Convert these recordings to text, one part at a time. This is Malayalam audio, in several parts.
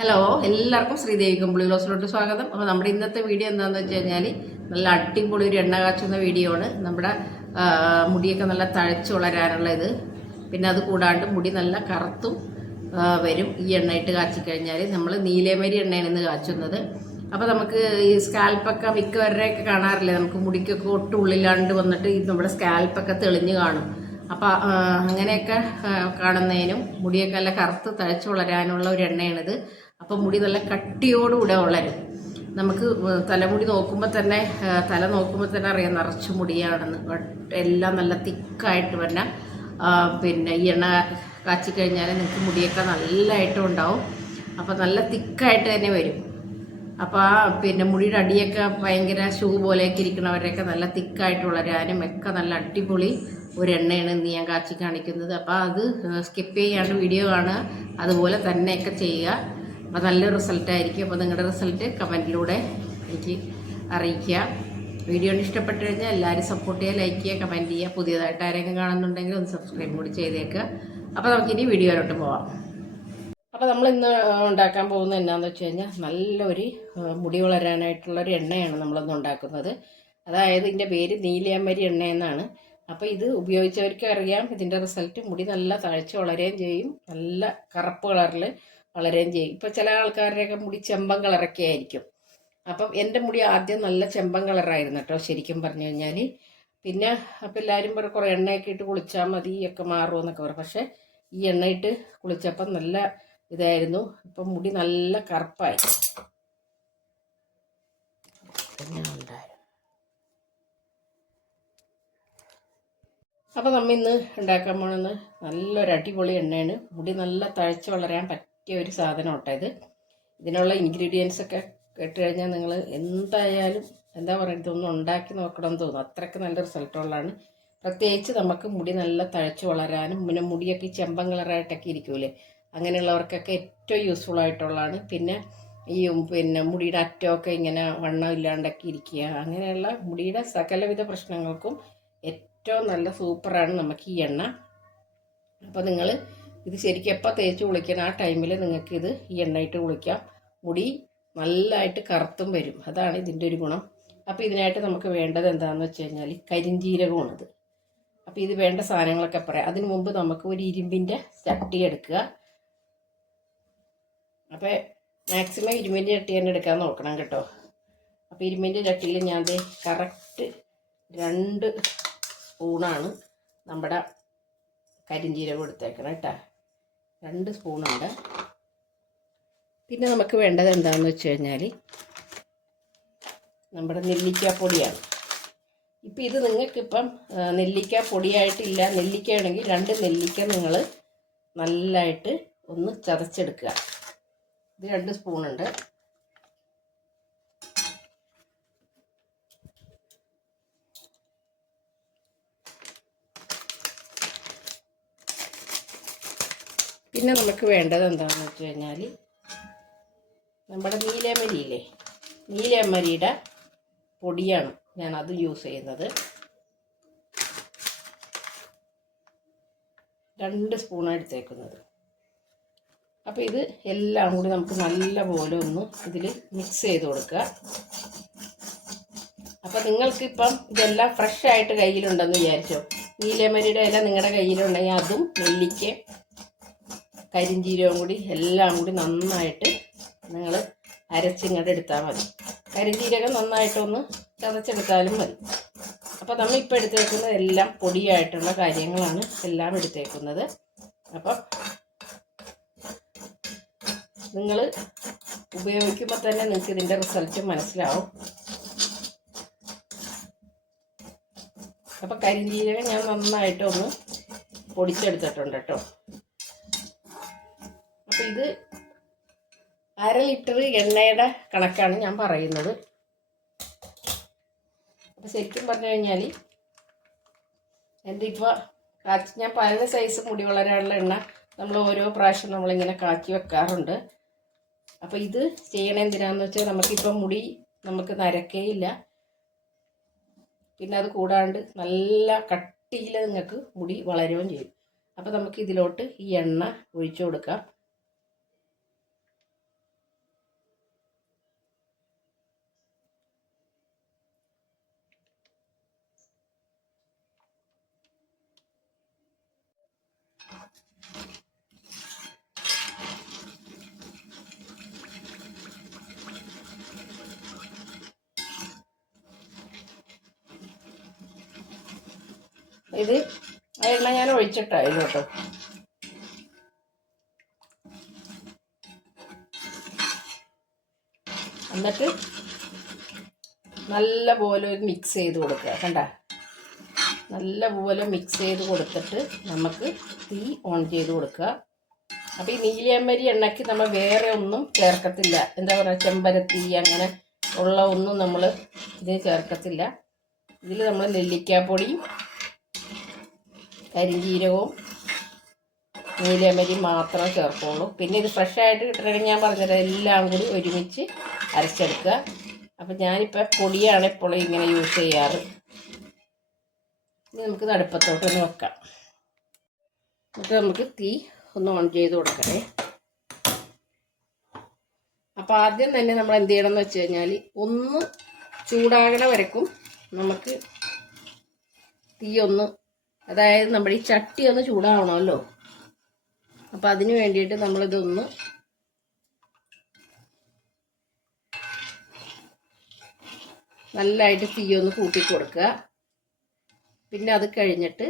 ഹലോ എല്ലാവർക്കും ശ്രീദേവി കമ്പിളി ഗ്ലോസിലോട്ട് സ്വാഗതം. അപ്പോൾ നമ്മുടെ ഇന്നത്തെ വീഡിയോ എന്താണെന്ന് വെച്ച് കഴിഞ്ഞാൽ നല്ല അടിപൊളി ഒരു എണ്ണ കാച്ചുന്ന വീഡിയോ ആണ്. നമ്മുടെ മുടിയൊക്കെ നല്ല തഴച്ചു വളരാനുള്ള ഇത്. പിന്നെ അത് കൂടാണ്ട് മുടി നല്ല കറുത്തും വരും ഈ എണ്ണ ഇട്ട് കാച്ചി കഴിഞ്ഞാൽ നമ്മൾ നീലേമരി എണ്ണയാണ് ഇന്ന് കാച്ചുന്നത്. അപ്പോൾ നമുക്ക് ഈ സ്കാൽപ്പൊക്കെ മിക്കവരുടെയൊക്കെ കാണാറില്ലേ? നമുക്ക് മുടിക്കൊക്കെ ഒട്ടും ഉള്ളിലാണ്ട് വന്നിട്ട് ഈ നമ്മുടെ സ്കാൽപ്പൊക്കെ തെളിഞ്ഞ് കാണും. അപ്പോൾ അങ്ങനെയൊക്കെ കാണുന്നതിനും മുടിയൊക്കെ നല്ല കറുത്ത് തഴച്ച് വളരാനുള്ള ഒരു എണ്ണയാണിത്. അപ്പോൾ മുടി നല്ല കട്ടിയോടുകൂടെ വളരും. നമുക്ക് തലമുടി നോക്കുമ്പോൾ തന്നെ തല നോക്കുമ്പോൾ തന്നെ അറിയാം നിറച്ച് മുടിയാണെന്ന്. എല്ലാം നല്ല തിക്കായിട്ട് വന്ന പിന്നെ ഇണ കാച്ചി കഴിഞ്ഞാൽ നിങ്ങൾക്ക് മുടിയൊക്കെ നല്ലതായിട്ടും ഉണ്ടാവും. അപ്പോൾ നല്ല തിക്കായിട്ട് തന്നെ വരും. അപ്പോൾ ആ പിന്നെ മുടിയുടെ അടിയൊക്കെ ഭയങ്കര ഷൂ പോലെയൊക്കെ ഇരിക്കുന്നവരെയൊക്കെ നല്ല തിക്കായിട്ട് വളരാനും ഒക്കെ നല്ല അടിപൊളി ഒരു എണ്ണയാണ് ഇന്ന് ഞാൻ കാച്ചി കാണിക്കുന്നത്. അപ്പോൾ അത് സ്കിപ്പ് ചെയ്യാണ്ട് വീഡിയോ കാണുക. അതുപോലെ തന്നെയൊക്കെ ചെയ്യുക. അപ്പോൾ റിസൾട്ട് ആയിരിക്കും. അപ്പോൾ നിങ്ങളുടെ റിസൾട്ട് കമന്റിലൂടെ എനിക്ക് അറിയിക്കുക. വീഡിയോ ഇഷ്ടപ്പെട്ടു കഴിഞ്ഞാൽ എല്ലാവരും സപ്പോർട്ട് ചെയ്യുക ലൈക്ക് ചെയ്യുക കമന്റ് ചെയ്യുക. പുതിയതായിട്ട് ആരെങ്കിലും കാണുന്നുണ്ടെങ്കിൽ ഒന്ന് സബ്സ്ക്രൈബ് കൂടി ചെയ്തേക്കുക അപ്പോൾ നമുക്കിനി വീഡിയോയിലോട്ട് പോവാം. അപ്പോൾ നമ്മൾ ഇന്ന് ഉണ്ടാക്കാൻ പോകുന്നത് എന്നാന്ന് വെച്ച് കഴിഞ്ഞാൽ നല്ലൊരു മുടി വളരാനായിട്ടുള്ളൊരു എണ്ണയാണ് നമ്മളിന്ന് ഉണ്ടാക്കുന്നത്. അതായത് ഇതിന്റെ പേര് നീലിയാമ്പരി എണ്ണ എന്നാണ് അപ്പോൾ ഇത് ഉപയോഗിച്ചവർക്ക് അറിയാം. ഇതിന്റെ റിസൾട്ട് മുടി നല്ല തഴച്ച് വളരുകയും ചെയ്യും. നല്ല കറുപ്പ് കളറിൽ വളരുകയും ചെയ്യും. ഇപ്പോൾ ചില ആൾക്കാരുടെയൊക്കെ മുടി ചെമ്പൻ കളറൊക്കെ ആയിരിക്കും. അപ്പം എന്റെ മുടി ആദ്യം നല്ല ചെമ്പൻ കളറായിരുന്നു കേട്ടോ ശരിക്കും പറഞ്ഞു കഴിഞ്ഞാൽ പിന്നെ അപ്പം എല്ലാവരും പറയും കുറേ എണ്ണയൊക്കെ ഇട്ട് കുളിച്ചാൽ മതി ഒക്കെ മാറുമെന്നൊക്കെ പറയും പക്ഷേ ഈ എണ്ണയിട്ട് കുളിച്ചപ്പം നല്ല ഇതായിരുന്നു. ഇപ്പം മുടി നല്ല കറുപ്പായി. അപ്പോൾ നമ്മ ഇന്ന് ഉണ്ടാക്കാൻ പോകുന്നത് നല്ലൊരു അടിപൊളി എണ്ണയാണ്. മുടി നല്ല തഴച്ച് വളരാൻ പറ്റിയ ഒരു സാധനം കേട്ടോ ഇത്. ഇതിനുള്ള ഇൻഗ്രീഡിയൻസ് ഒക്കെ കേട്ട് കഴിഞ്ഞാൽ നിങ്ങൾ എന്തായാലും എന്താ പറയുക ഇതൊന്നും ഉണ്ടാക്കി നോക്കണം എന്ന് തോന്നും. അത്രയ്ക്ക് നല്ല റിസൾട്ടുള്ളതാണ് പ്രത്യേകിച്ച് നമുക്ക് മുടി നല്ല തഴച്ച് വളരാനും പിന്നെ മുടിയൊക്കെ ഈ ചെമ്പൻ കളറായിട്ടൊക്കെ ഇരിക്കൂലേ? അങ്ങനെയുള്ളവർക്കൊക്കെ ഏറ്റവും യൂസ്ഫുൾ ആയിട്ടുള്ളതാണ്. പിന്നെ ഈ പിന്നെ മുടിയുടെ അറ്റമൊക്കെ ഇങ്ങനെ വണ്ണം ഇല്ലാണ്ടൊക്കെ ഇരിക്കുക അങ്ങനെയുള്ള മുടിയുടെ സകലവിധ പ്രശ്നങ്ങൾക്കും ഏറ്റവും നല്ല സൂപ്പറാണ് നമുക്ക് ഈ എണ്ണ. അപ്പോൾ നിങ്ങൾ ഇത് ശരിക്കും എപ്പോൾ തേച്ച് കുളിക്കണം ആ ടൈമിൽ നിങ്ങൾക്ക് ഇത് ഈ എണ്ണയിട്ട് കുളിക്കാം. മുടി നല്ലതായിട്ട് കറുത്തും വരും. അതാണ് ഇതിന്റെ ഒരു ഗുണം. അപ്പോൾ ഇതിനായിട്ട് നമുക്ക് വേണ്ടത് എന്താണെന്ന് വെച്ച് കഴിഞ്ഞാൽ കരിഞ്ജീരകമാണിത് അപ്പോൾ ഇത് വേണ്ട സാധനങ്ങളൊക്കെ പറയാം. അതിനു മുമ്പ് നമുക്ക് ഒരു ഇരുമ്പിന്റെ ചട്ടി എടുക്കുക. അപ്പോൾ മാക്സിമം ഇരുമ്പിന്റെ ചട്ടി തന്നെ എടുക്കാൻ നോക്കണം കേട്ടോ. അപ്പോൾ ഇരുമ്പിന്റെ ചട്ടിയിൽ ഞാൻ കറക്റ്റ് രണ്ട് സ്പൂണാണ് നമ്മുടെ കരിഞ്ജീരകം എടുത്തേക്കണം കേട്ടോ. രണ്ട് സ്പൂണുണ്ട്. പിന്നെ നമുക്ക് വേണ്ടത് എന്താണെന്ന് വെച്ച് കഴിഞ്ഞാൽ നമ്മുടെ നെല്ലിക്കാപ്പൊടിയാണ് ഇപ്പം ഇത് നിങ്ങൾക്കിപ്പം നെല്ലിക്ക പൊടിയായിട്ടില്ല. നെല്ലിക്കയാണെങ്കിൽ രണ്ട് നെല്ലിക്ക നിങ്ങൾ നല്ലതായിട്ട് ഒന്ന് ചതച്ചെടുക്കുക. ഇത് രണ്ട് സ്പൂണുണ്ട്. പിന്നെ നമുക്ക് വേണ്ടത് എന്താണെന്ന് വെച്ച് കഴിഞ്ഞാൽ നമ്മുടെ നീലമരിയില്ലേ നീലമരിയുടെ പൊടിയാണ് ഞാൻ അത് യൂസ് ചെയ്യുന്നത്. രണ്ട് സ്പൂണാണ് എടുത്തേക്കുന്നത്. അപ്പോൾ ഇത് എല്ലാം കൂടി നമുക്ക് നല്ല പോലെ ഒന്ന് ഇതിൽ മിക്സ് ചെയ്ത് കൊടുക്കുക. അപ്പോൾ നിങ്ങൾക്കിപ്പം ഇതെല്ലാം ഫ്രഷ് ആയിട്ട് കയ്യിലുണ്ടെന്ന് വിചാരിച്ചോ? നീലമരിയുടെ ഇല നിങ്ങളുടെ കയ്യിലുണ്ടെങ്കിൽ അതും നെല്ലിക്ക കരിഞ്ചീരവും കൂടി എല്ലാം കൂടി നന്നായിട്ട് നിങ്ങൾ അരച്ചിങ്ങോട്ട് എടുത്താൽ മതി. കരിഞ്ചീരകം നന്നായിട്ടൊന്ന് ചതച്ചെടുത്താലും മതി. അപ്പോൾ നമ്മൾ ഇപ്പോൾ എടുത്തേക്കുന്നത് എല്ലാം പൊടിയായിട്ടുള്ള കാര്യങ്ങളാണ് എല്ലാം എടുത്തേക്കുന്നത്. അപ്പം നിങ്ങൾ ഉപയോഗിക്കുമ്പോൾ തന്നെ നിങ്ങൾക്ക് ഇതിന്റെ റിസൾട്ട് മനസ്സിലാവും. അപ്പം കരിഞ്ചീരകം ഞാൻ നന്നായിട്ടൊന്ന് പൊടിച്ചെടുത്തിട്ടുണ്ട് കേട്ടോ. അപ്പം ഇത് അര ലിറ്റർ എണ്ണയുടെ കണക്കാണ് ഞാൻ പറയുന്നത്. അപ്പം ശരിക്കും പറഞ്ഞു കഴിഞ്ഞാൽ എന്റെ ഇപ്പോൾ കാച്ചി ഞാൻ പല സൈസ് മുടി വളരാനുള്ള എണ്ണ നമ്മൾ ഓരോ പ്രാവശ്യം നമ്മളിങ്ങനെ കാച്ചി വെക്കാറുണ്ട്. അപ്പോൾ ഇത് ചെയ്യണ എന്തിനാന്ന് വെച്ചാൽ നമുക്കിപ്പോൾ മുടി നമുക്ക് നരക്കേയില്ല പിന്നെ അത് കൂടാണ്ട് നല്ല കട്ടിയിൽ നിങ്ങൾക്ക് മുടി വളരുകയും ചെയ്യും. അപ്പോൾ നമുക്ക് ഇതിലോട്ട് ഈ എണ്ണ ഒഴിച്ചു കൊടുക്കാം. ഇത് എണ്ണ ഞാൻ ഒഴിച്ചിട്ടായി കേട്ടോ. എന്നിട്ട് നല്ല പോലെ ഒരു മിക്സ് ചെയ്ത് കൊടുക്കുക കണ്ട? നല്ല പോലെ മിക്സ് ചെയ്ത് കൊടുത്തിട്ട് നമുക്ക് തീ ഓൺ ചെയ്ത് കൊടുക്കുക. അപ്പോൾ ഈ നീലിയമ്മരി എണ്ണയ്ക്ക് നമ്മൾ വേറെ ഒന്നും ചേർക്കത്തില്ല. എന്താ പറയുക ചെമ്പരത്തി അങ്ങനെ ഉള്ള ഒന്നും നമ്മൾ ഇതിന് ചേർക്കത്തില്ല. ഇതിൽ നമ്മൾ നെല്ലിക്കാപ്പൊടിയും കരിഞ്ജീരകവും നീലമരി മാത്രം ചേർക്കുള്ളൂ. പിന്നെ ഇത് ഫ്രഷ് ആയിട്ട് കിട്ടണമെങ്കിൽ ഞാൻ പറഞ്ഞുതരാം എല്ലാം കൂടി ഒരുമിച്ച് അരച്ചെടുക്കുക. അപ്പം ഞാനിപ്പോൾ പൊടിയാണ് ഇപ്പോൾ ഇങ്ങനെ യൂസ് ചെയ്യാറ്. ഇനി നമുക്ക് നടുപ്പത്തോട്ടൊന്ന് വെക്കാം. എന്നിട്ട് നമുക്ക് തീ ഒന്ന് ഓൺ ചെയ്ത് കൊടുക്കണേ അപ്പോൾ ആദ്യം തന്നെ നമ്മൾ എന്ത് ചെയ്യണം എന്ന് വെച്ച് കഴിഞ്ഞാൽ ഒന്ന് ചൂടാകണ വരക്കും നമുക്ക് തീ ഒന്ന് അതായത് നമ്മൾ ഈ ചട്ടി ഒന്ന് ചൂടാവണമല്ലോ. അപ്പോൾ അതിന് വേണ്ടിയിട്ട് നമ്മളിതൊന്ന് നല്ലതായിട്ട് തീ ഒന്ന് കൂട്ടി കൊടുക്കുക. പിന്നെ അത് കഴിഞ്ഞിട്ട്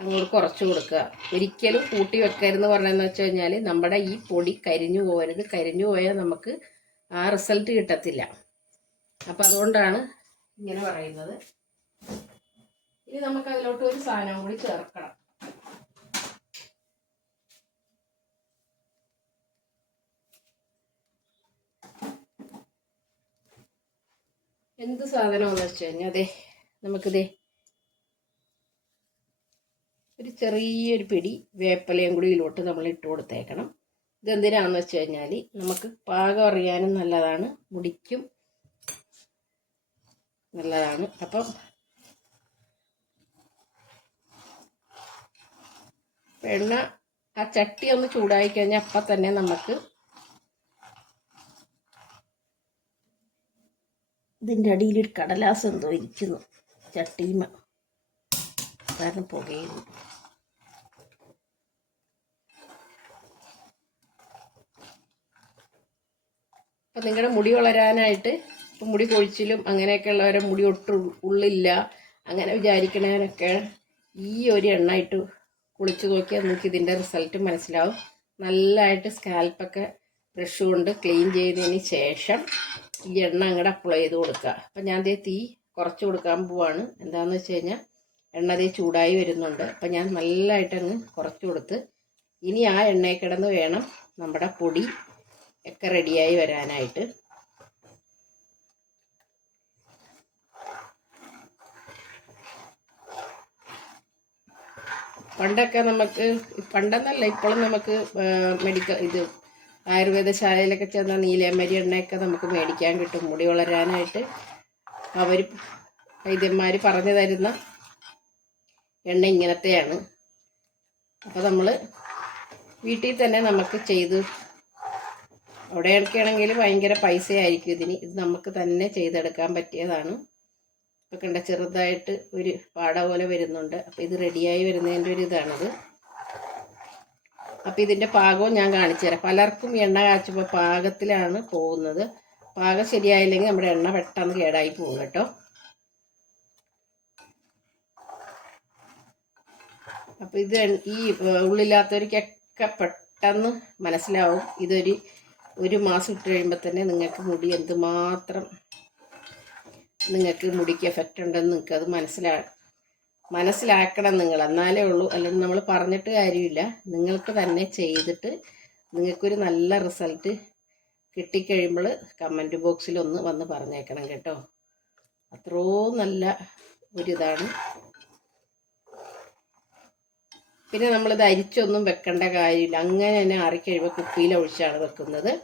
അങ്ങോട്ട് കുറച്ച് കൊടുക്കുക. ഒരിക്കലും കൂട്ടി വെക്കരുതെന്ന് പറഞ്ഞതെന്ന് വെച്ച് കഴിഞ്ഞാൽ നമ്മുടെ ഈ പൊടി കരിഞ്ഞു പോകരുത്. കരിഞ്ഞു പോയാൽ നമുക്ക് ആ റിസൾട്ട് കിട്ടത്തില്ല. അപ്പം അതുകൊണ്ടാണ് ഇങ്ങനെ പറയുന്നത്. ഇനി നമുക്ക് അതിലോട്ട് ഒരു സാധനം കൂടി ചേർക്കണം. എന്ത് സാധനമെന്ന് വെച്ച് കഴിഞ്ഞാൽ അതെ നമുക്കിതേ ഒരു ചെറിയൊരു പിടി വേപ്പലയും കൂടി ഇതിലോട്ട് നമ്മൾ ഇട്ട് കൊടുത്തേക്കണം. ഇതെന്തിനാണെന്ന് വെച്ച് കഴിഞ്ഞാൽ നമുക്ക് പാകം അറിയാനും നല്ലതാണ് മുടിക്കും നല്ലതാണ്. അപ്പം എണ്ണ ആ ചട്ടി ഒന്ന് ചൂടായി കഴിഞ്ഞാൽ അപ്പം തന്നെ നമുക്ക് ഇതിന്റെ അടിയിൽ ഒരു കടലാസ് എന്തോ ഇരിക്കുന്നു ചട്ടീമ കാരണം പുകയുന്നു അപ്പം നിങ്ങളുടെ മുടി വളരാനായിട്ട് ഇപ്പം മുടി കൊഴിച്ചിലും അങ്ങനെയൊക്കെ ഉള്ളവരെ മുടി ഒട്ടും ഉള്ളില്ല അങ്ങനെ വിചാരിക്കണവരൊക്കെ ഈ ഒരു എണ്ണ ഇട്ട് കുളിച്ച് നോക്കിയാൽ നിങ്ങൾക്ക് ഇതിന്റെ റിസൾട്ട് മനസ്സിലാവും. നല്ലതായിട്ട് സ്കാൽപ്പൊക്കെ ബ്രഷ് കൊണ്ട് ക്ലീൻ ചെയ്തതിന് ശേഷം ഈ എണ്ണ അങ്ങോട്ട് അപ്ലൈ ചെയ്ത് കൊടുക്കുക അപ്പം ഞാൻ ദേ തീ കുറച്ച് കൊടുക്കാൻ പോവാണ്. എന്താണെന്ന് വെച്ച് കഴിഞ്ഞാൽ എണ്ണ ദേ ചൂടായി വരുന്നുണ്ട്. അപ്പം ഞാൻ നല്ലതായിട്ട് അങ്ങ് കുറച്ച് കൊടുത്ത് ഇനി ആ എണ്ണയിൽ കിടന്ന് വേണം നമ്മുടെ പൊടി ഒക്കെ റെഡിയായി വരാനായിട്ട്. പണ്ടൊക്കെ നമുക്ക് പണ്ടെന്നല്ല ഇപ്പോഴും നമുക്ക് മെഡിക്കൽ ഇത് ആയുർവേദശാലയിലൊക്കെ ചെന്ന നീലമരി എണ്ണയൊക്കെ നമുക്ക് മേടിക്കാൻ കിട്ടും. മുടി വളരാനായിട്ട് അവർ വൈദ്യന്മാർ പറഞ്ഞു തരുന്ന എണ്ണ ഇങ്ങനത്തെയാണ്. അപ്പോൾ നമ്മൾ വീട്ടിൽ തന്നെ നമുക്ക് ചെയ്ത് അവിടെ ആണെങ്കിൽ ഭയങ്കര പൈസയായിരിക്കും ഇതിന്. ഇത് നമുക്ക് തന്നെ ചെയ്തെടുക്കാൻ പറ്റിയതാണ്. ഇപ്പം കണ്ട? ചെറുതായിട്ട് ഒരു പാട പോലെ വരുന്നുണ്ട്. അപ്പോൾ ഇത് റെഡിയായി വരുന്നതിന്റെ ഒരു ഇതാണത്. അപ്പോൾ ഇതിന്റെ പാകവും ഞാൻ കാണിച്ചു തരാം. പലർക്കും എണ്ണ കാച്ചുമ്പോൾ പാകത്തിലാണ് പോകുന്നത്. പാകം ശരിയായില്ലെങ്കിൽ നമ്മുടെ എണ്ണ പെട്ടെന്ന് കേടായി പോകും കേട്ടോ. അപ്പം ഇത് ഈ ഉള്ളില്ലാത്തവർക്കൊക്കെ പെട്ടെന്ന് മനസ്സിലാവും. ഇതൊരു ഒരു മാസം ഇട്ട് കഴിയുമ്പോൾ തന്നെ നിങ്ങൾക്ക് മുടി എന്തുമാത്രം നിങ്ങൾക്ക് മുടിക്ക് എഫക്റ്റ് ഉണ്ടെന്ന് നിങ്ങൾക്ക് അത് മനസ്സിലാ മനസ്സിലാക്കണം നിങ്ങൾ. എന്നാലേ ഉള്ളൂ. അല്ലെങ്കിൽ നമ്മൾ പറഞ്ഞിട്ട് കാര്യമില്ല. നിങ്ങൾക്ക് തന്നെ ചെയ്തിട്ട് നിങ്ങൾക്കൊരു നല്ല റിസൾട്ട് കിട്ടിക്കഴിയുമ്പോൾ കമന്റ് ബോക്സിൽ ഒന്ന് വന്ന് പറഞ്ഞേക്കണം കേട്ടോ. അത്രോ നല്ല ഒരിതാണ്. പിന്നെ നമ്മളിത് അരിച്ചൊന്നും വെക്കേണ്ട കാര്യമില്ല. അങ്ങനെ തന്നെ ആറിക്കഴിയുമ്പോൾ കുപ്പിയിൽ ഒഴിച്ചാണ് വെക്കുന്നത്.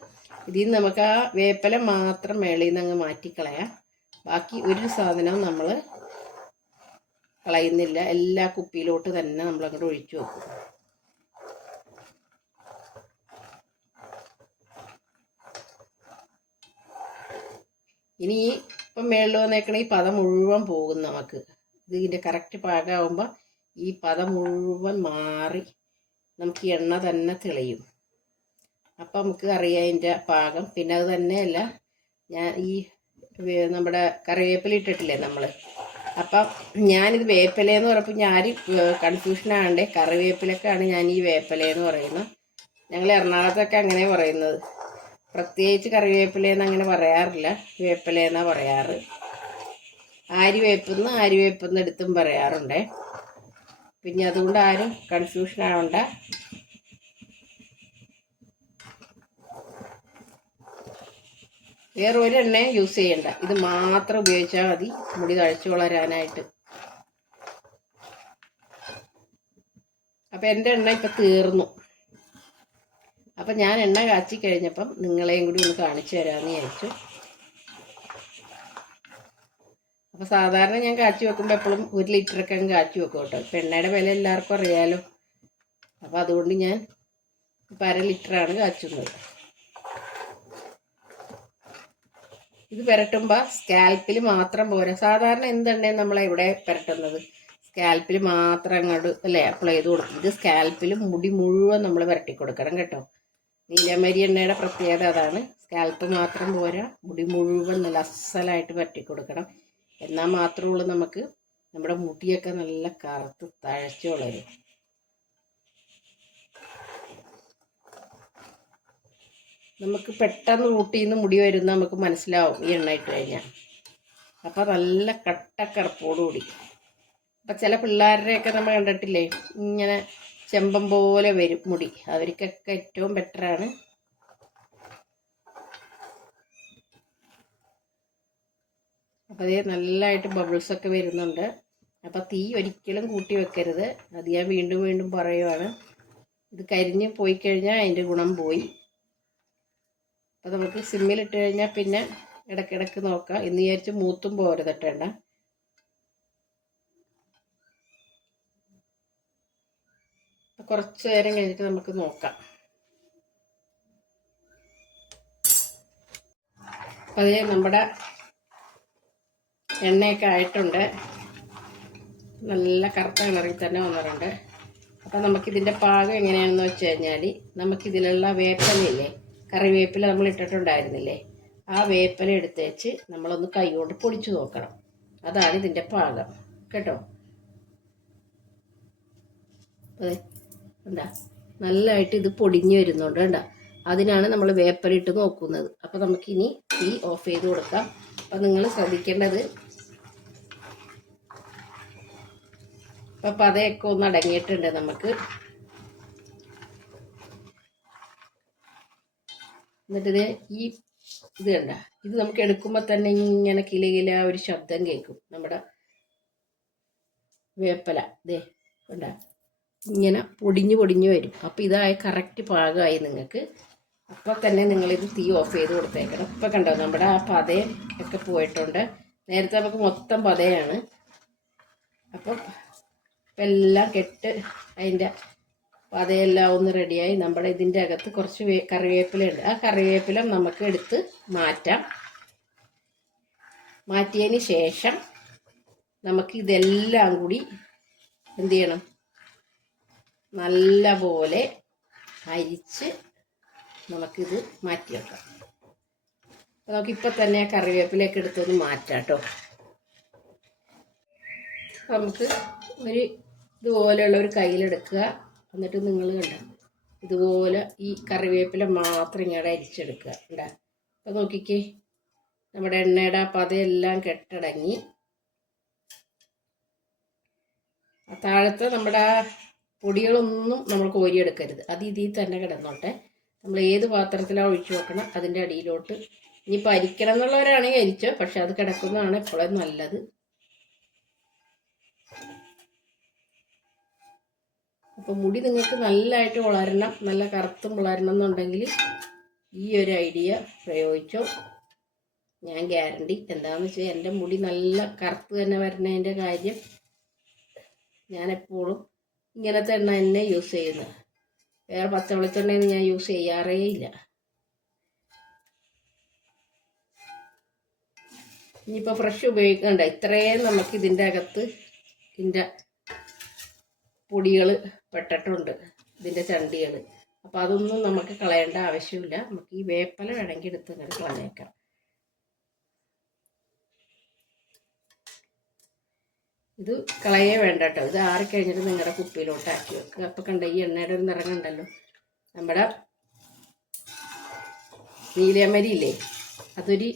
ഇതിൽ നിന്ന് നമുക്ക് ആ വേപ്പല മാത്രം മേളിൽ നിന്ന് അങ്ങ് മാറ്റിക്കളയാം. ബാക്കി ഒരു സാധനവും നമ്മൾ കളയുന്നില്ല. എല്ലാ കുപ്പിയിലോട്ട് തന്നെ നമ്മൾ അങ്ങോട്ട് ഒഴിച്ചു വെക്കും. ഇനി ഇപ്പം മേളിൽ വന്നേക്കണ ഈ പദം മുഴുവൻ പോകും നമുക്ക്. ഇത് ഇതിന്റെ കറക്റ്റ് പാകമാകുമ്പോൾ ഈ പദം മുഴുവൻ മാറി നമുക്ക് എണ്ണ തന്നെ തെളിയും. അപ്പം നമുക്ക് അറിയാം അതിന്റെ പാകം. പിന്നെ അത് തന്നെയല്ല ഞാൻ ഈ നമ്മുടെ കറിവേപ്പില ഇട്ടിട്ടില്ലേ നമ്മൾ അപ്പം ഞാനിത് വേപ്പിലയെന്ന് പറയുമ്പോൾ ഞാൻ കൺഫ്യൂഷൻ ആകണ്ടേ കറിവേപ്പിലൊക്കെയാണ് ഞാൻ ഈ വേപ്പില എന്ന് പറയുന്നത്. ഞങ്ങൾ എറണാകുളത്തൊക്കെ അങ്ങനെ പറയുന്നത്. പ്രത്യേകിച്ച് കറിവേപ്പിലയെന്ന് അങ്ങനെ പറയാറില്ല. വേപ്പിലയെന്നാണ് പറയാറ്. ആര്യവേപ്പെന്ന് ആര്യവേപ്പെന്ന് എടുത്തും പറയാറുണ്ട്. പിന്നെ അതുകൊണ്ട് ആരും കൺഫ്യൂഷൻ ആവണ്ട വേറെ ഒരു എണ്ണയും യൂസ് ചെയ്യണ്ട. ഇത് മാത്രം ഉപയോഗിച്ചാൽ മതി. മുടി തഴച്ചു വളരാനായിട്ട്. അപ്പം എന്റെ എണ്ണ ഇപ്പം തീർന്നു. അപ്പം ഞാൻ എണ്ണ കാച്ചി കഴിഞ്ഞപ്പം നിങ്ങളെയും കൂടി ഒന്ന് കാണിച്ചു തരാമെന്ന് വിചാരിച്ചു. അപ്പോൾ സാധാരണ ഞാൻ കാച്ചി വെക്കുമ്പോൾ എപ്പോഴും ഒരു ലിറ്ററൊക്കെ അങ്ങ് കാച്ചി വെക്കും കേട്ടോ. ഇപ്പം എണ്ണയുടെ വില എല്ലാവർക്കും അറിയാലോ. അപ്പോൾ അതുകൊണ്ട് ഞാൻ ഇപ്പം അര ലിറ്ററാണ് കാച്ചുന്നത്. ഇത് പുരട്ടുമ്പോൾ സ്കാൽപ്പിൽ മാത്രം പോരാ. സാധാരണ എന്തുണ്ടേ നമ്മളെ ഇവിടെ പുരട്ടുന്നത്? സ്കാൽപ്പിൽ മാത്രം അങ്ങോട്ട് അല്ലേ അപ്ലൈ ചെയ്ത് കൊടുക്കും. ഇത് സ്കാൽപ്പിൽ മുടി മുഴുവൻ നമ്മൾ പുരട്ടി കൊടുക്കണം കേട്ടോ. നീലമരി എണ്ണയുടെ പ്രത്യേകത അതാണ്. സ്കാൽപ്പ് മാത്രം പോരാ മുടി മുഴുവൻ നല്ല അസലായിട്ട് പുരട്ടി കൊടുക്കണം. എന്നാൽ മാത്രമേ ഉള്ളൂ നമുക്ക് നമ്മുടെ മുടിയൊക്കെ നല്ല കറുത്ത് തഴച്ചു വളരും നമുക്ക് പെട്ടെന്ന് ഊട്ടിയിൽ നിന്ന് മുടി വരുന്ന നമുക്ക് മനസ്സിലാവും ഈ എണ്ണ ഇട്ട് കഴിഞ്ഞാൽ അപ്പോൾ നല്ല കട്ടക്കറുപ്പോടുകൂടി അപ്പം ചില പിള്ളേരുടെയൊക്കെ നമ്മൾ കണ്ടിട്ടില്ലേ ഇങ്ങനെ ചെമ്പം പോലെ വരും മുടി. അവർക്കൊക്കെ ഏറ്റവും ബെറ്ററാണ് അപ്പോൾ അതേ നല്ലതായിട്ട് ബബിൾസൊക്കെ വരുന്നുണ്ട്. അപ്പോൾ തീ ഒരിക്കലും കൂട്ടി വെക്കരുത്. അത് ഞാൻ വീണ്ടും വീണ്ടും പറയുവാണ്. ഇത് കരിഞ്ഞ് പോയി കഴിഞ്ഞാൽ അതിന്റെ ഗുണം പോയി. അപ്പോൾ നമുക്ക് സിമ്മിലിട്ട് കഴിഞ്ഞാൽ പിന്നെ ഇടയ്ക്കിടയ്ക്ക് നോക്കാം. എന്ന് വിചാരിച്ച് മൂത്തും പോരുതട്ടേണ്ട കുറച്ച് നേരം കഴിഞ്ഞിട്ട് നമുക്ക് നോക്കാം. അപ്പം അതേ നമ്മുടെ എണ്ണയൊക്കെ ആയിട്ടുണ്ട്. നല്ല കറുത്ത കളറിൽ തന്നെ വന്നിട്ടുണ്ട്. അപ്പം നമുക്കിതിന്റെ പാകം എങ്ങനെയാണെന്ന് വെച്ച് കഴിഞ്ഞാൽ നമുക്കിതിലുള്ള വേപ്പലയില്ലേ കറിവേപ്പില നമ്മൾ ഇട്ടിട്ടുണ്ടായിരുന്നില്ലേ? ആ വേപ്പില എടുത്തേച്ച് നമ്മളൊന്ന് കൈകൊണ്ട് പൊടിച്ചു നോക്കണം. അതാണ് ഇതിന്റെ പാകം. കേട്ടോ? എന്താ നല്ലതായിട്ട് ഇത് പൊടിഞ്ഞു വരുന്നുണ്ട് കണ്ട? അതിനാണ് നമ്മൾ വേപ്പലിട്ട് നോക്കുന്നത്. അപ്പോൾ നമുക്കിനി തീ ഓഫ് ചെയ്ത് കൊടുക്കാം. അപ്പം നിങ്ങൾ ശ്രദ്ധിക്കേണ്ടത് അപ്പം പതയൊക്കെ ഒന്ന് അടങ്ങിയിട്ടുണ്ട് നമുക്ക്. എന്നിട്ട് ഇത് ഈ ഇത് കണ്ട. ഇത് നമുക്ക് എടുക്കുമ്പോൾ തന്നെ ഇങ്ങനെ കില കില ഒരു ശബ്ദം കേൾക്കും. നമ്മുടെ വേപ്പല. ഇതേ കണ്ട. ഇങ്ങനെ പൊടിഞ്ഞു പൊടിഞ്ഞു വരും. അപ്പോൾ ഇതായ കറക്റ്റ് പാകമായി നിങ്ങൾക്ക്. അപ്പോൾ തന്നെ നിങ്ങളിത് തീ ഓഫ് ചെയ്ത് കൊടുത്തേക്കണം. ഇപ്പം കണ്ടോ നമ്മുടെ ആ പതയും ഒക്കെ പോയിട്ടുണ്ട്. നേരത്തെ നമുക്ക് മൊത്തം പതയാണ്. അപ്പം എല്ലാം കെട്ട് അതിന്റെ പതയെല്ലാം ഒന്ന് റെഡിയായി നമ്മുടെ ഇതിന്റെ അകത്ത് കുറച്ച് കറിവേപ്പില ഉണ്ട് ആ കറിവേപ്പില നമുക്ക് എടുത്ത് മാറ്റാം. മാറ്റിയതിന് ശേഷം നമുക്ക് ഇതെല്ലാം കൂടി എന്ത് ചെയ്യണം? നല്ല പോലെ അരിച്ച് നമുക്കിത് മാറ്റി വെക്കാം. അപ്പോൾ നമുക്കിപ്പോൾ തന്നെ കറിവേപ്പിലേക്ക് എടുത്തൊന്ന് മാറ്റാം കേട്ടോ നമുക്ക് ഒരു ഇതുപോലെയുള്ള ഒരു കയ്യിലെടുക്കുക. എന്നിട്ട് നിങ്ങൾ കണ്ട? ഇതുപോലെ ഈ കറിവേപ്പില മാത്രം ഇങ്ങോട്ട് അരിച്ചെടുക്കുക. കണ്ട? അപ്പോൾ നോക്കിക്കേ. നമ്മുടെ എണ്ണയുടെ പതയെല്ലാം കെട്ടടങ്ങി. താഴത്തെ നമ്മുടെ പൊടികളൊന്നും നമ്മൾ കോരിയെടുക്കരുത് അത് ഇതിൽ തന്നെ കിടന്നോട്ടെ. നമ്മൾ ഏത് പാത്രത്തിലാണ് ഒഴിച്ചു വെക്കണം അതിന്റെ അടിയിലോട്ട്. ഇനിയിപ്പോൾ അരിക്കണം എന്നുള്ളവരാണെങ്കിൽ അരിച്ചോ പക്ഷെ അത് കിടക്കുന്നതാണ് എപ്പോഴും നല്ലത്. അപ്പോൾ മുടി നിങ്ങൾക്ക് നല്ലതായിട്ട് വളരണം നല്ല കറുത്തും വളരണം എന്നുണ്ടെങ്കിൽ ഈ ഒരു ഐഡിയ പ്രയോഗിച്ചോ. ഞാൻ ഗ്യാരണ്ടി. എന്താണെന്ന് വെച്ചാൽ എന്റെ മുടി നല്ല കറുത്ത് തന്നെ വരുന്നതിന്റെ കാര്യം ഞാൻ എപ്പോഴും ഇങ്ങനത്തെ എണ്ണ തന്നെ യൂസ് ചെയ്യുന്നത് വേറെ പച്ച വെളിച്ചെണ്ണയൊന്നും ഞാൻ യൂസ് ചെയ്യാറേ ഇല്ല. ഇനിയിപ്പോൾ ഫ്രഷ് ഉപയോഗിക്കണ്ട. ഇത്രയും നമുക്ക് ഇതിന്റെ അകത്ത് ഇതിന്റെ പൊടികൾ പെട്ടിട്ടുണ്ട്. ഇതിന്റെ ചണ്ടികൾ അപ്പോൾ അതൊന്നും നമുക്ക് കളയേണ്ട ആവശ്യമില്ല. നമുക്ക് ഈ വേപ്പല വേണമെങ്കിൽ എടുത്ത് ഇങ്ങനെ കളഞ്ഞേക്കാം. ഇത് കളയേ വേണ്ട കേട്ടോ. ഇത് ആറിക്കഴിഞ്ഞിട്ട് നിങ്ങളുടെ കുപ്പിയിലോട്ട് ആക്കി വെക്കുക. അപ്പം കണ്ട ഈ എണ്ണയുടെ ഒരു നിറം കണ്ടല്ലോ. നമ്മുടെ നീലയമരി ഇല്ലേ? അതൊരു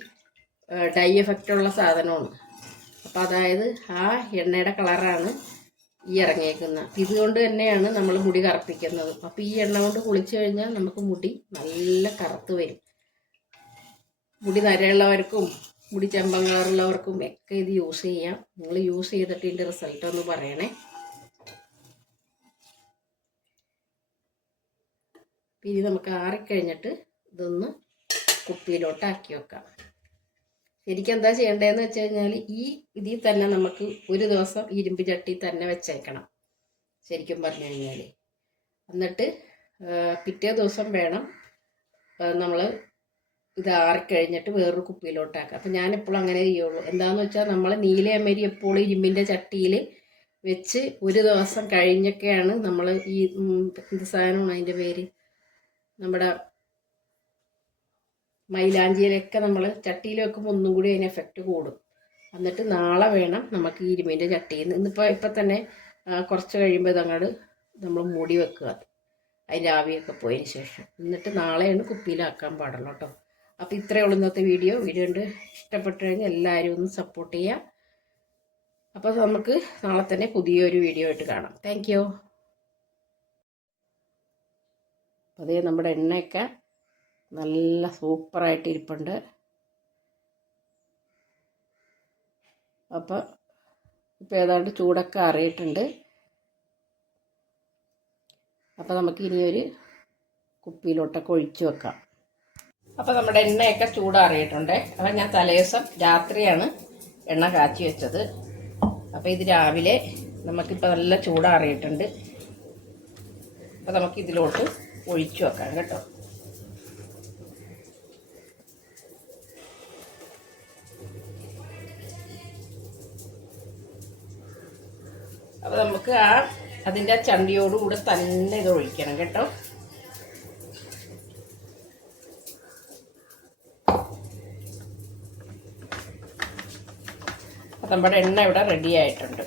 ഡൈ എഫക്റ്റുള്ള സാധനമാണ്. അപ്പം അതായത് ആ എണ്ണയുടെ കളറാണ് ഈ ഇറങ്ങിയേക്കുന്നത് ഇതുകൊണ്ട് തന്നെയാണ് നമ്മൾ മുടി കറുപ്പിക്കുന്നത്. അപ്പോൾ ഈ എണ്ണ കൊണ്ട് കുളിച്ചു കഴിഞ്ഞാൽ നമുക്ക് മുടി നല്ല കറുത്ത് വരും. മുടി നരയുള്ളവർക്കും മുടി ചെമ്പങ്ങാറുള്ളവർക്കും ഒക്കെ ഇത് യൂസ് ചെയ്യാം. നിങ്ങൾ യൂസ് ചെയ്തിട്ട് ഇതിന്റെ റിസൾട്ട് ഒന്ന് പറയണേ. ഇനി നമുക്ക് ആറിക്കഴിഞ്ഞിട്ട് ഇതൊന്ന് കുപ്പിയിലോട്ട് ആക്കി വെക്കാം. ശരിക്കും എന്താ ചെയ്യേണ്ടതെന്ന് വെച്ച് കഴിഞ്ഞാൽ ഈ ഇതിൽ തന്നെ നമുക്ക് ഒരു ദിവസം ഇരുമ്പ് ചട്ടി തന്നെ വെച്ചേക്കണം. ശരിക്കും പറഞ്ഞു കഴിഞ്ഞാൽ എന്നിട്ട് പിറ്റേ ദിവസം വേണം നമ്മൾ ഇത് ആറിക്കഴിഞ്ഞിട്ട് വേറൊരു കുപ്പിയിലോട്ടാക്കുക. അപ്പം ഞാനെപ്പോഴും അങ്ങനെ ചെയ്യുള്ളൂ. എന്താണെന്ന് വെച്ചാൽ നമ്മൾ നീലയമരി എപ്പോഴും ഇരുമ്പിന്റെ ചട്ടിയിൽ വെച്ച് ഒരു ദിവസം കഴിഞ്ഞൊക്കെയാണ് നമ്മൾ ഈ എന്ത് സാധനമാണ് അതിന്റെ പേര്? നമ്മുടെ മൈലാഞ്ചിയിലൊക്കെ നമ്മൾ ചട്ടിയിൽ വെക്കുമ്പോൾ ഒന്നും കൂടി അതിന് എഫക്റ്റ് കൂടും. എന്നിട്ട് നാളെ വേണം നമുക്ക് ഈ ഇരുമീന്റെ ചട്ടിയിൽ നിന്ന്. ഇന്നിപ്പോൾ ഇപ്പം തന്നെ കുറച്ച് കഴിയുമ്പോൾ ഇതങ്ങോട്ട് നമ്മൾ മൂടി വെക്കുക. അതിന്റെ ആവിയൊക്കെ പോയതിന് ശേഷം. എന്നിട്ട് നാളെയാണ് കുപ്പിയിലാക്കാൻ പാടുള്ളൂ കേട്ടോ. അപ്പോൾ ഇത്രയേ ഉള്ളൂ ഇന്നത്തെ വീഡിയോ. വീഡിയോ ഉണ്ട് ഇഷ്ടപ്പെട്ടു കഴിഞ്ഞാൽ എല്ലാവരും ഒന്ന് സപ്പോർട്ട് ചെയ്യുക അപ്പോൾ നമുക്ക് നാളെ തന്നെ പുതിയൊരു വീഡിയോ ആയിട്ട് കാണാം. താങ്ക് യു അതേ നമ്മുടെ എണ്ണയൊക്കെ നല്ല സൂപ്പറായിട്ട് ഇരിപ്പുണ്ട്. അപ്പോൾ ഇപ്പോൾ ഏതാണ്ട് ചൂടൊക്കെ അറിയിട്ടുണ്ട്. അപ്പോൾ നമുക്ക് ഇനിയൊരു കുപ്പിയിലോട്ടൊക്കെ ഒഴിച്ചു വെക്കാം. അപ്പോൾ നമ്മുടെ എണ്ണയൊക്കെ ചൂടാറിയിട്ടുണ്ട്. അപ്പോൾ ഞാൻ തലേദിവസം രാത്രിയാണ് എണ്ണ കാച്ചി വെച്ചത്. അപ്പോൾ ഇത് രാവിലെ നമുക്കിപ്പോൾ നല്ല ചൂടാറിയിട്ടുണ്ട്. അപ്പോൾ നമുക്കിതിലോട്ട് ഒഴിച്ചു വെക്കാം കേട്ടോ. നമുക്ക് ആ അതിന്റെ ചണ്ടിയോടുകൂടെ തന്നെ ഇത് ഒഴിക്കണം കേട്ടോ. നമ്മുടെ എണ്ണ ഇവിടെ റെഡി ആയിട്ടുണ്ട്.